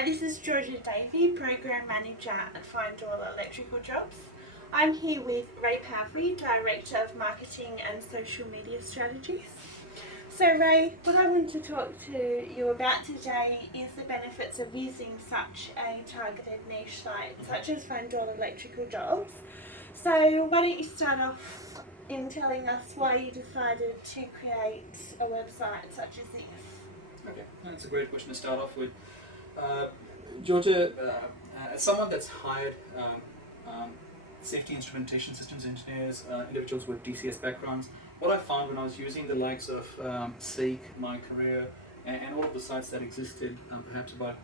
Hi, this is Georgia Davey, Program Manager at Find All Electrical Jobs. I'm here with Ray Pavley, Director of Marketing and Social Media Strategies. So Ray, what I want to talk to you about today is the benefits of using such a targeted niche site such as Find All Electrical Jobs. So why don't you start off in telling us why you decided to create a website such as this? Okay, that's a great question to start off with. Georgia, as someone that's hired safety instrumentation systems engineers, individuals with DCS backgrounds, what I found when I was using the likes of Seek, My Career, and all of the sites that existed, perhaps about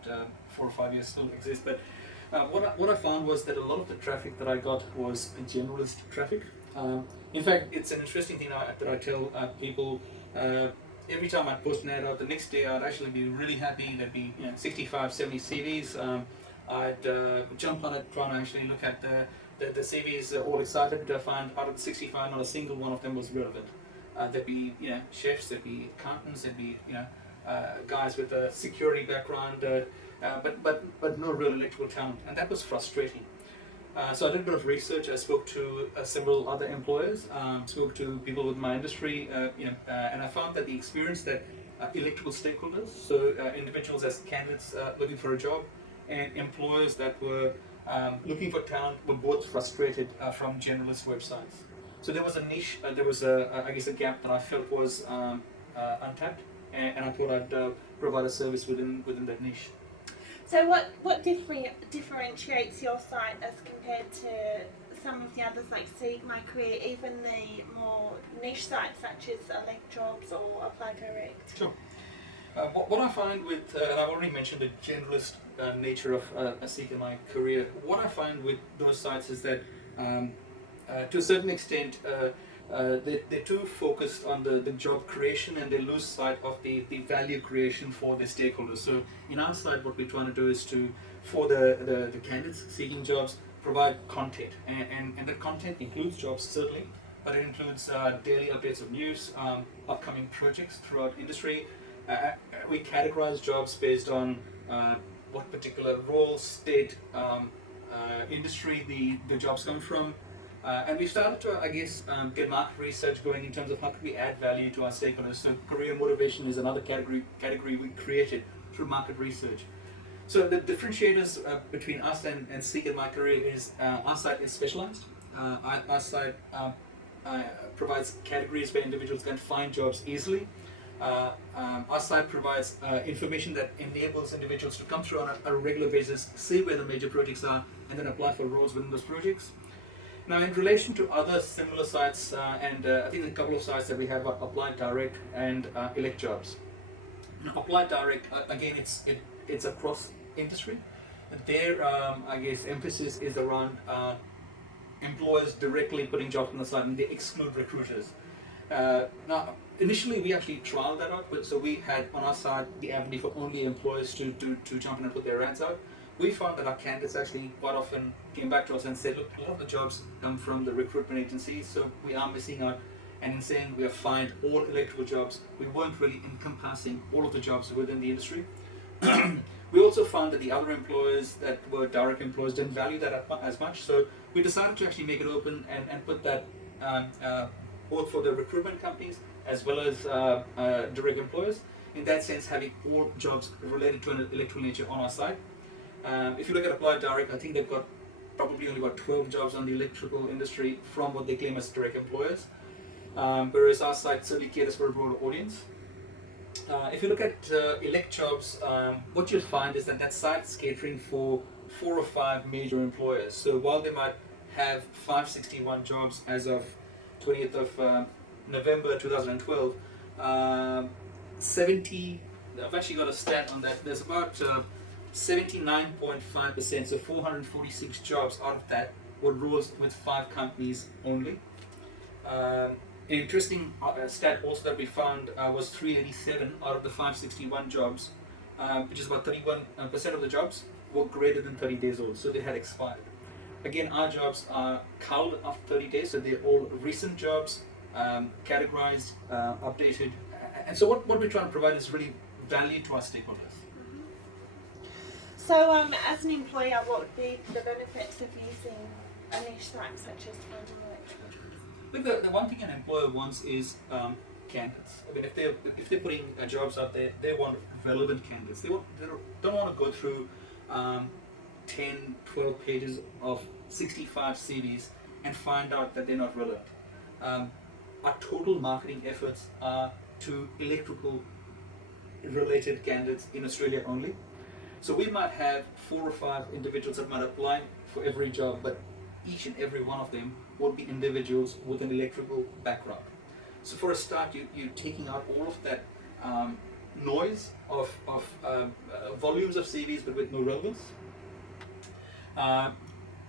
4 or 5 years still exist, but what I found was that a lot of the traffic that I got was generalist traffic. In fact, it's an interesting thing that I tell people. Every time I'd post an ad out, the next day I'd actually be really happy. There'd be 65, 70 CVs. I'd jump on it, trying to actually look at the CVs, all excited to find out of the 65, not a single one of them was relevant. There'd be chefs, there'd be accountants, there'd be guys with a security background, but no real electrical talent, and that was frustrating. So I did a bit of research. I spoke to several other employers, spoke to people with my industry, and I found that the experience that electrical stakeholders, so individuals as candidates looking for a job, and employers that were looking for talent were both frustrated from generalist websites. So there was a niche, there was I guess a gap that I felt was untapped, and I thought I'd provide a service within that niche. So what differentiates your site as compared to some of the others like Seek, My Career, even the more niche sites such as Elect Jobs or Apply Direct? Sure. What I find with, and I've already mentioned the generalist nature of Seek and My Career, what I find with those sites is that to a certain extent they're too focused on the job creation, and they lose sight of the value creation for the stakeholders. So in our side, what we're trying to do is to, for the candidates seeking jobs, provide content, and that content includes jobs certainly, but it includes daily updates of news, upcoming projects throughout industry. We categorize jobs based on what particular role, state, industry the jobs come from. And we started to, I guess, get market research going in terms of how can we add value to our stakeholders. So career motivation is another category we created through market research. So the differentiators between us and Seek and My Career is our site is specialized. Our site provides categories where individuals can find jobs easily. Our site provides information that enables individuals to come through on a regular basis, see where the major projects are, and then apply for roles within those projects. Now, in relation to other similar sites, and I think a couple of sites that we have are Apply Direct and Elect Jobs. Now, Apply Direct, again, it's across industry. Their, I guess, emphasis is around employers directly putting jobs on the site, and they exclude recruiters. Now, initially we actually trialed that out, so we had on our side the avenue for only employers to jump in and put their ads out. We found that our candidates actually quite often came back to us and said, look, a lot of the jobs come from the recruitment agencies, so we are missing out. And in saying we have found all electrical jobs, we weren't really encompassing all of the jobs within the industry. We also found that the other employers that were direct employers didn't value that as much, so we decided to actually make it open and put that both for the recruitment companies as well as direct employers. In that sense, having all jobs related to an electrical nature on our site. If you look at Apply Direct, I think they've got probably only about 12 jobs on the electrical industry from what they claim as direct employers, whereas our site certainly caters for a broader audience. If you look at Elect Jobs, what you'll find is that site's catering for 4 or 5 major employers. So while they might have 561 jobs as of 20th of November 2012, 70, I've actually got a stat on that, there's about 79.5%, so 446 jobs out of that were roles with 5 companies only. An interesting stat also that we found was 387 out of the 561 jobs, which is about 31% of the jobs, were greater than 30 days old, so they had expired. Again, our jobs are culled after 30 days, so they're all recent jobs, categorized, updated. And so what we're trying to provide is really value to our stakeholders. So, as an employer, what would be the benefits of using a niche site such as Finding Electrical? Look, the one thing an employer wants is candidates. I mean, if they're putting jobs out there, they want relevant candidates. They don't want to go through 10, 12 pages of 65 CVs and find out that they're not relevant. Our total marketing efforts are to electrical related candidates in Australia only. So we might have 4 or 5 individuals that might apply for every job, but each and every one of them would be individuals with an electrical background. So for a start, you're taking out all of that noise of volumes of CVs but with no relevance.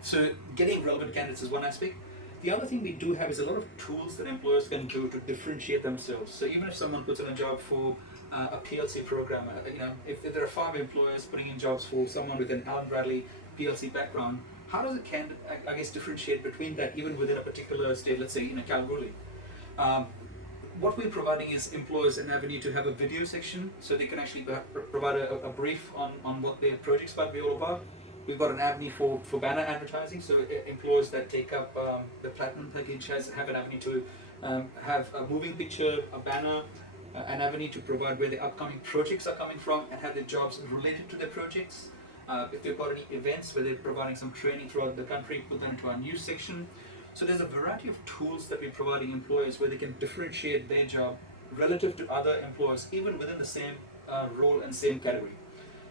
So getting relevant candidates is one aspect. The other thing we do have is a lot of tools that employers can do to differentiate themselves. So even if someone puts in a job for a PLC programmer, if there are 5 employers putting in jobs for someone with an Allen Bradley PLC background, how does a candidate, I guess, differentiate between that even within a particular state, let's say in a Kalgoorlie? What we're providing is employers an avenue to have a video section so they can actually provide a brief on what their projects might be all about. We've got an avenue for banner advertising, so employers that take up the platinum package have an avenue to have a moving picture, a banner, an avenue to provide where the upcoming projects are coming from and have their jobs related to their projects. If they've got any events where they're providing some training throughout the country, put them into our news section. So there's a variety of tools that we're providing employers where they can differentiate their job relative to other employers, even within the same role and same category.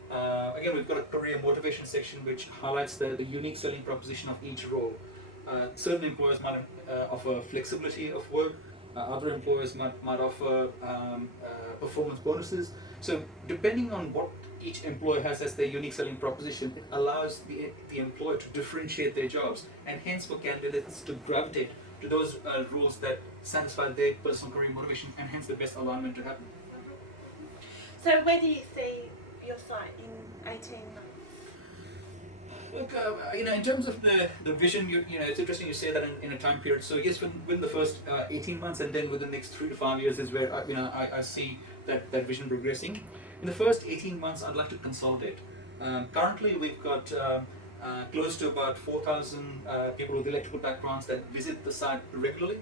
Again, we've got a career motivation section which highlights the unique selling proposition of each role. Certain employers might offer flexibility of work, other employers might offer performance bonuses. So depending on what each employer has as their unique selling proposition, it allows the employer to differentiate their jobs and hence for candidates to gravitate to those roles that satisfy their personal career motivation and hence the best alignment to happen. So where do you see your site in 18 months? Look, in terms of the vision, it's interesting you say that in a time period. So yes, within the first 18 months and then within the next 3 to 5 years is where I see that vision progressing. In the first 18 months, I'd like to consolidate. Currently, we've got close to about 4,000 people with electrical backgrounds that visit the site regularly.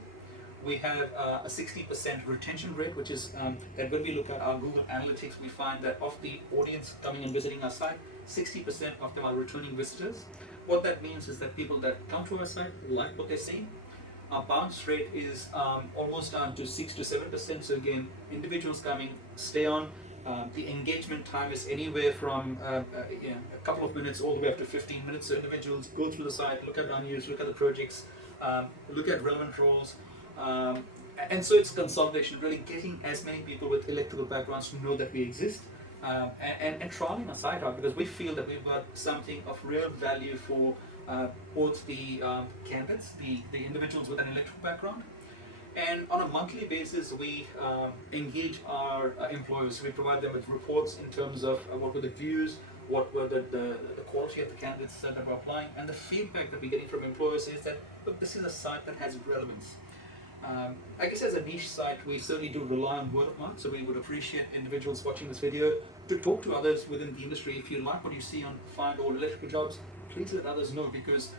We have a 60% retention rate, which is that when we look at our Google Analytics, we find that of the audience coming and visiting our site, 60% of them are returning visitors. What that means is that people that come to our site like what they're seeing. Our bounce rate is almost down to 6 to 7%. So again, individuals coming stay on. The engagement time is anywhere from a couple of minutes all the way up to 15 minutes. So individuals go through the site, look at our news, look at the projects, look at relevant roles. And so it's consolidation, really getting as many people with electrical backgrounds to know that we exist and trialing our site out because we feel that we've got something of real value for both the candidates, the individuals with an electrical background. And on a monthly basis, we engage our employers. We provide them with reports in terms of what were the views, what were the quality of the candidates that were applying, and the feedback that we're getting from employers is that, look, this is a site that has relevance. I guess as a niche site, we certainly do rely on word of mouth, so we would appreciate individuals watching this video to talk to others within the industry. If you like what you see on Find All Electrical Jobs, please let others know because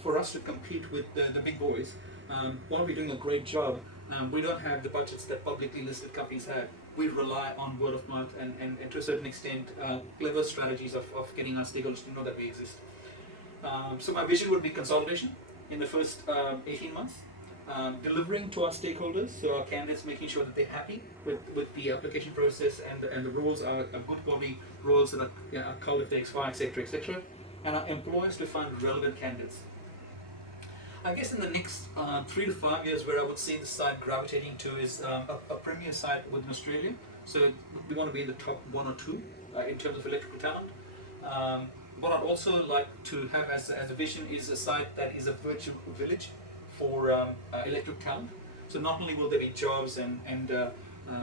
for us to compete with the big boys, while we're doing a great job, we don't have the budgets that publicly listed companies have. We rely on word of mouth and to a certain extent, clever strategies of getting our stakeholders to know that we exist. So my vision would be consolidation in the first 18 months. Delivering to our stakeholders, so our candidates making sure that they're happy with the application process and the roles are good quality roles that are called if they expire, etc., etc. And our employers to find relevant candidates. I guess in the next 3 to 5 years, where I would see the site gravitating to is a premier site within Australia. So we want to be in the top 1 or 2 in terms of electrical talent. What I'd also like to have as a vision is a site that is a virtual village for electric talent. So not only will there be jobs and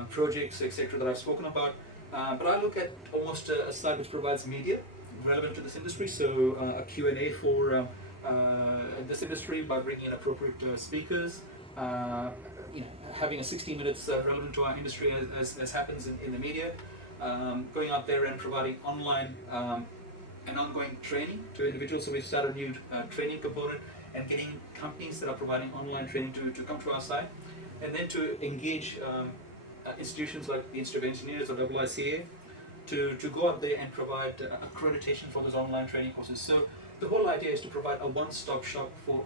projects, etc. that I've spoken about, but I look at almost a site which provides media relevant to this industry. So a Q&A for this industry by bringing in appropriate speakers, having a 60 minutes relevant to our industry as happens in the media, going out there and providing online an ongoing training to individuals. So we've started a new training component and getting companies that are providing online training to come to our site, and then to engage institutions like the Institute of Engineers or IICA to go out there and provide accreditation for those online training courses. So the whole idea is to provide a one-stop shop for